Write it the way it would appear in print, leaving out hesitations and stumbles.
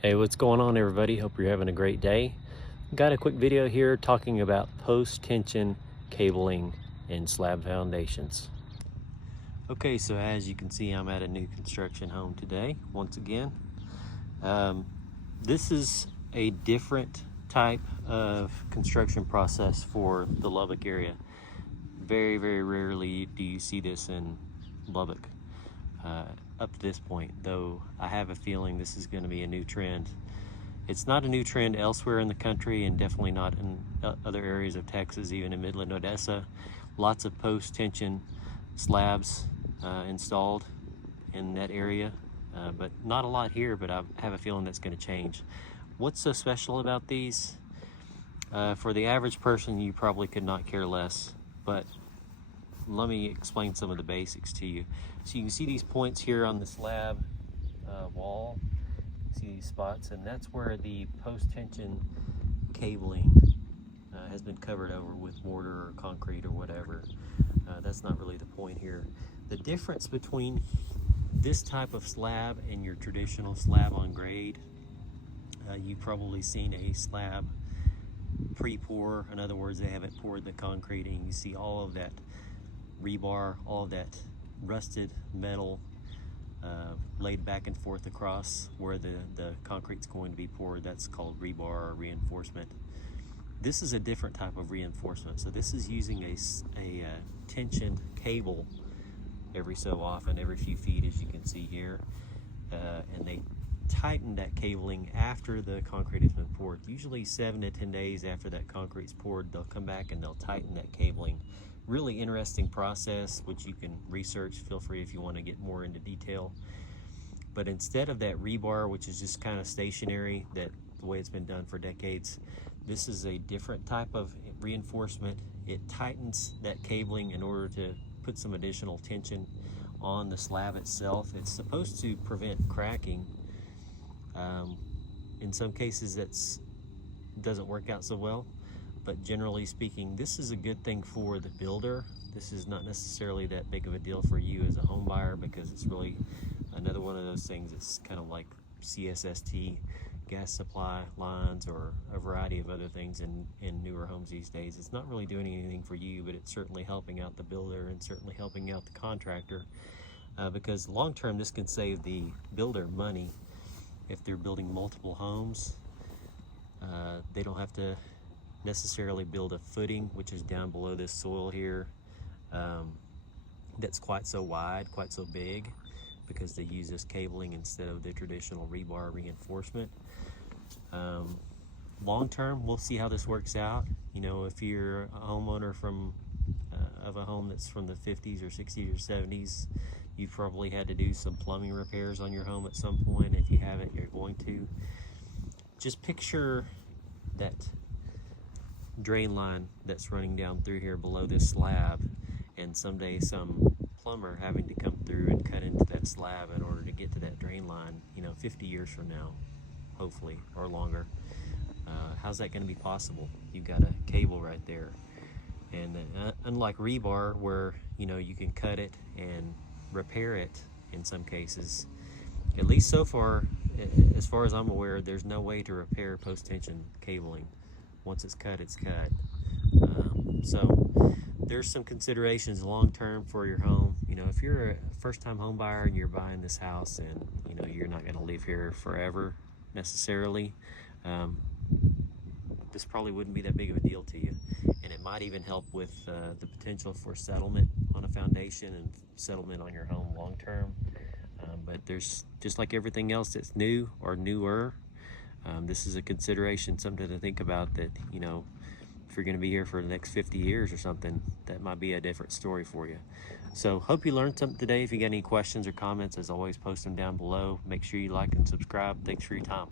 Hey, what's going on, everybody? Hope you're having a great day. Got a quick video here talking about post-tension cabling in slab foundations. Okay, so as you can see, I'm at a new construction home today once again. This is a different type of construction process for the Lubbock area. Very, very rarely do you see this in Lubbock up to this point, though I have a feeling this is going to be a new trend. It's not a new trend elsewhere in the country, and definitely not in other areas of Texas, even in Midland, Odessa. Lots of post-tension slabs installed in that area, but not a lot here, but I have a feeling that's going to change. What's so special about these? For the average person, you probably could not care less, but let me explain some of the basics to you. So you can see these points here on the slab wall. See these spots, and that's where the post-tension cabling has been covered over with mortar or concrete or whatever. That's not really the point here. The difference between this type of slab and your traditional slab on grade, you've probably seen a slab pre-pour. In other words, they haven't poured the concrete, and you see all of that rebar, all of that rusted metal laid back and forth across where the concrete's going to be poured. That's called rebar or reinforcement. This is a different type of reinforcement. So this is using a tensioned cable every so often, every few feet, as you can see here, and they tighten that cabling after the concrete has been poured. Usually 7 to 10 days after that concrete's poured, they'll come back and they'll tighten that cabling. Really interesting process, which you can research. Feel free if you want to get more into detail. But instead of that rebar, which is just kind of stationary, that the way it's been done for decades, this is a different type of reinforcement. It tightens that cabling in order to put some additional tension on the slab itself. It's supposed to prevent cracking. In some cases that doesn't work out so well, but generally speaking, this is a good thing for the builder. This is not necessarily that big of a deal for you as a home buyer, because it's really another one of those things. It's kind of like CSST, gas supply lines, or a variety of other things in newer homes these days. It's not really doing anything for you, but it's certainly helping out the builder and certainly helping out the contractor, because long term this can save the builder money. If they're building multiple homes, they don't have to necessarily build a footing, which is down below this soil here, that's quite so wide, quite so big, because they use this cabling instead of the traditional rebar reinforcement. Long term, we'll see how this works out. You know, if you're a homeowner of a home that's from the 50s or 60s or 70s, you've probably had to do some plumbing repairs on your home at some point. If you haven't, you're going to. Just picture that drain line that's running down through here below this slab, and someday some plumber having to come through and cut into that slab in order to get to that drain line, 50 years from now, hopefully, or longer. How's that going to be possible? You've got a cable right there. And unlike rebar, where you can cut it and repair it in some cases, at least so far, as far as I'm aware, there's no way to repair post-tension cabling. Once it's cut, it's cut. So there's some considerations long term for your home. If you're a first-time home buyer and you're buying this house, and you're not going to live here forever necessarily, this probably wouldn't be that big of a deal to you, and it might even help with the potential for settlement on a foundation and settlement on your home long term. But there's, just like everything else that's new or newer, this is a consideration, something to think about, that if you're going to be here for the next 50 years or something, that might be a different story for you. So hope you learned something today. If you got any questions or comments, as always, post them down below. Make sure you like and subscribe. Thanks for your time.